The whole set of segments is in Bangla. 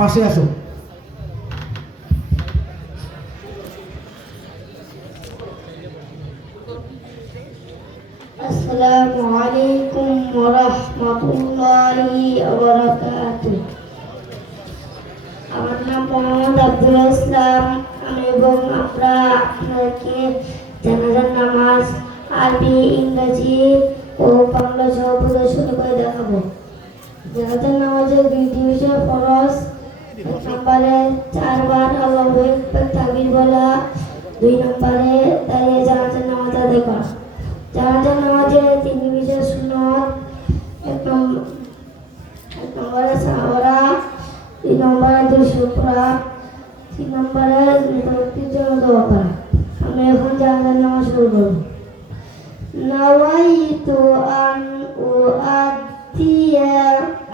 পাশে আসো। আসসালামু আলাইকুম ওয়া রাহমাতুল্লাহি ওয়া বারাকাতুহু। আমার নাম মোহাম্মদ আব্দুল ইসলাম। আমি এবং আমরা আপনাকে জানাজার নামাজ আরবি, ইংরেজি ও বাংলা সহ প্রদর্শন করে দেখাবো। জানাজার নামাজের দুইটি বিষয় ফরজ। এক নম্বরে 4 বার আল্লাহু আকবার তাকবীর বলা, 2 নম্বরে দাঁড়িয়ে জানাজার নামাজ আদায় করা। জানাজার নামাজের 3 বিষয় সুন্নত। এক নম্বরে সাহাবারা, 2 নম্বরে দুরূদ পড়া, 3 নম্বরে মৃতব্যক্তির জন্য দোয়া করা। আমি এখন জানাজার নামাজ শুরু করব। নাওয়াইতু আন উআদ্দিয়া,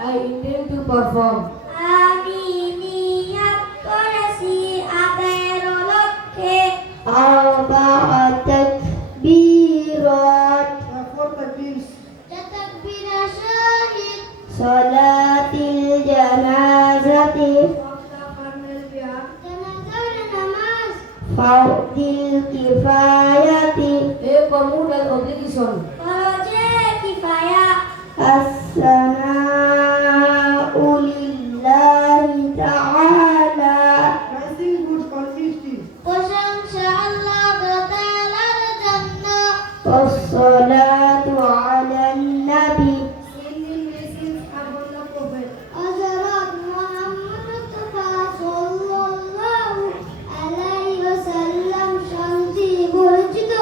I intend to perform. আমি নিয়ত করেছি আদায়ের লক্ষ্যে আরবা'আত তাকবীরাত, 4 takbīrs. তাকবীরা শহীদ, সালাতিল জানাজাতি, জানাজার নামাজ, ফারদিল কিফায়াতি, A common obligation. ফরজে কিফায়া, আসসানাউ লিল্লাহি তাআলা, Praising good consisting. প্রশংসা আল্লাহ তাআলার জন্য, ওয়াসসালাতু আলান নবী, Singing blessings upon the Prophet. হযরত মুহাম্মদ মুস্তাফা সাল্লাল্লাহু আলাইহি ওয়াসাল্লাম শান্তি বর্জিত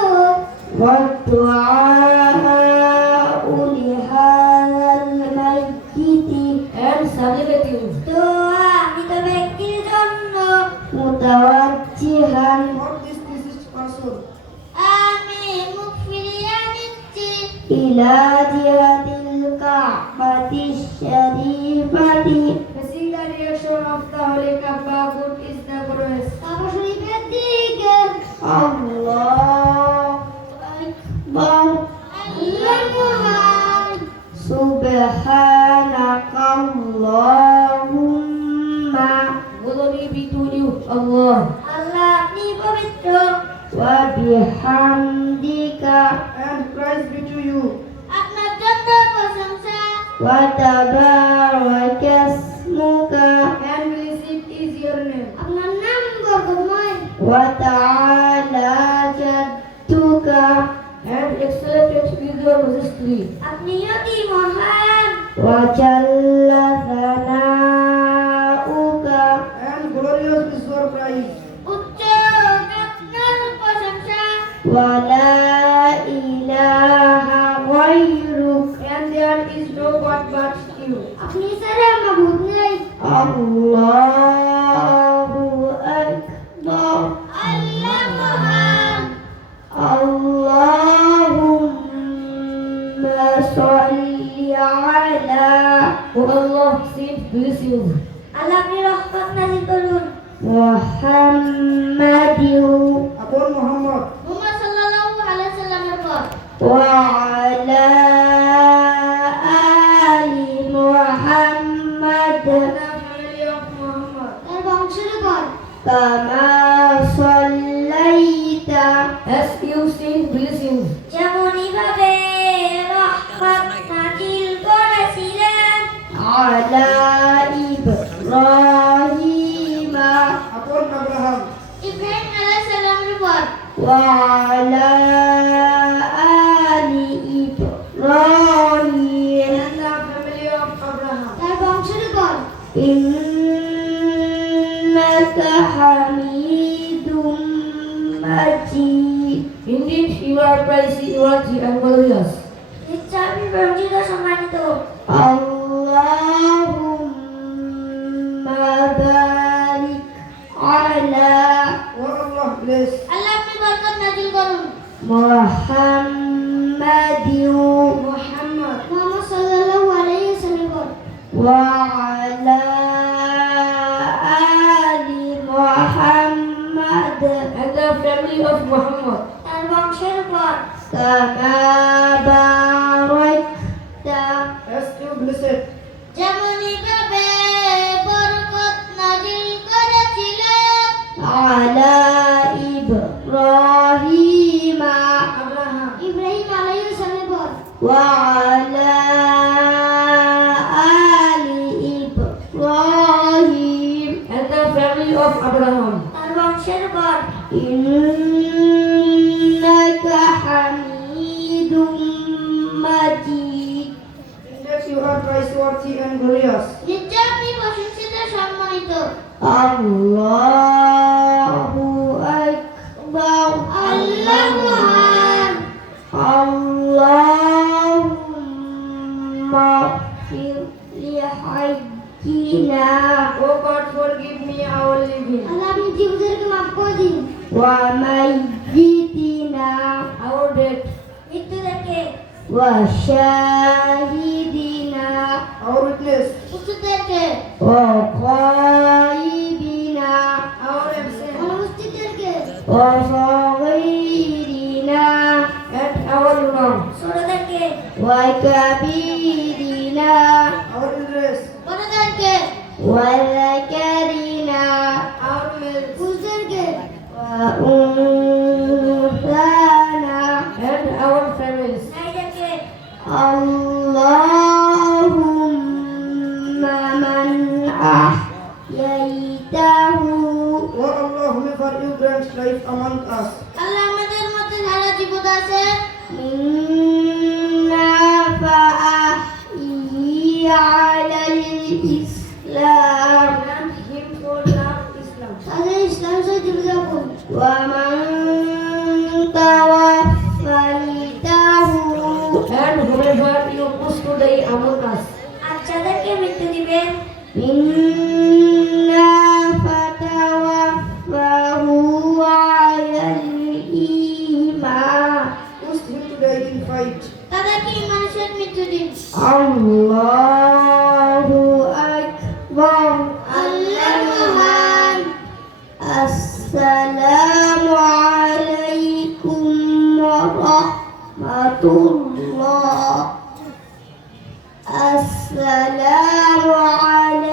ওয়াদুআউ লিহাযাল মাইয়িতি, And supplicating. দোয়া মৃত ব্যক্তির জন্য, মুতাওয়াজ্জিহান, For this deceased person. আমি মুখ ফিরিয়ে নিচ্ছি ইলা জিহাদিল কাবাতিশ শরীফাতি, Facing the direction of the Holy Kaaba, good is the progress. কাবা শরীফের দিকে। আল্লাহু আকবার, আল্লাহু আকবার, সুবহানাকাল্লাহুম্মা, Glory be to you, Allah. আল্লাহ আপনি পবিত্র, ওয়া বিহামদিকা, And praise be to you. আপনার জন্য প্রশংসা, ওয়া তাবারাকা ইসমুকা, And blessed is your name. আপনার নাম বরকতময়, ওয়া তাআলা জাদ্দুকা, And excellent is your majesty. আপনি অতি মহান, ওয়া জাল্লা সানাউকা, And glorious is your praise. উচ্চ আপনার প্রশংসা, ওয়া লা ইলাহা গায়রুক, And there is no God but you. আপনি ছাড়া মাবুদ নেই। আল্লাহু আকবার, আল্লাহ মহান, আল্লাহুম্মা সাল্লি আলা, O Allah, save blessings. আল্লাহ আপনি রহমত নাযিল করুন, মুহাম্মাদিউ, Upon Muhammad. মুহাম্মদ সাল্লাল্লাহু আলাইহি সাল্লামের পর, ওয়া আলা আলি Muhammad, The family of Muhammad. তার বংশের উপর, কামা সাল্লাইতা, As you sing blessings. যেমনই ভাবে রহমত নাযিল করেছিলেন আলা ইব্রাহিম, Upon Abraham. ইব্রাহিম আলাইহিস সালামের উপর, ওয়া আলা আলি Ibrahim, And the family of Abraham. তার বংশের উপর, ইন্নাকা হামিদুম মাজিদ, Indeed, you are praised, you are and glorious. নিশ্চয় আপনি পরিচিত সম্মানিত। আল্লাহুম্মা বারিক আলা, O Allah, bless আল্লাহ আপনি বরকত নাযিল করুন, মুহাম্মাদিউ, Muhammad. মুহাম্মদ সাল্লাল্লাহু আলাইহি ওয়াসাল্লাম, ওয়া আলা আলি Muhammad, And the family of Muhammad. তার বংশের উপর, কামা বারাকতা, As you blessed. যেমনই ভাবে বরকত of Abraham. তার বংশের পর ইন্নাকা হামিদুম মাজিদ Indeed, you are praiseworthy and glorious. নিশ্চয় আপনি প্রশংসিত সম্মানিত আল্লাহু আকবার আল্লাহ মহান আল্লাহুম্মা ফিরলি হাইয়িনা Oh God, forgive me our living, আল্লাহ আপনি জীবদেরকে মাফ করে দিন ওয়া মাইয়িতিনা our dead, মৃত্যুদেরকে ওয়া শাহিদিনা our witness, উপস্থিতদেরকে ওয়া গায়িবিনা our absent, অনুপস্থিতদেরকে ওয়া সাগীরিনা and our young, ছোটদেরকে ওয়া কাবীরিনা our elders, বড়দেরকে ওয়া যাকারিনা our males, পুরুষদেরকে ওয়া উনসানা and our families. নারীদেরকে Allahumma man ahyaitahu Oh Allah, whomever you grant life among us, আল্লাহ আমাদের মধ্যে যারা জীবিত আছে মিন্না ফাআহি আলাল ইসলাম grant him for love Islam. তাদের ইসলাম সহিত জীবিত রাখুন ওয়া মান তাওয়াফাইতাহু And whomever you push to die among us, আচ্ছাদেরকে মৃত্যু দিবেন ইন্না ফাতাওয়াফাহু আলাল ঈমান push him to die in fight. তাদেরকে ঈমানের সাথে মৃত্যু দিন আল্লাহু আকবার আল্লাহ মহান আসসালামু আলাইকুম ওয়া রাহমাতুল্লাহ আসসালামু আলাইকুম